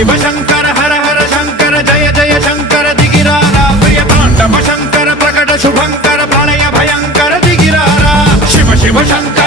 शिव शंकर हर हर शंकर जय जय शंकर दिगिरारा प्रिय तांडव शंकर प्रकट शुभंकर प्रलय भयंकर दिगिरारा शिव शिव शंकर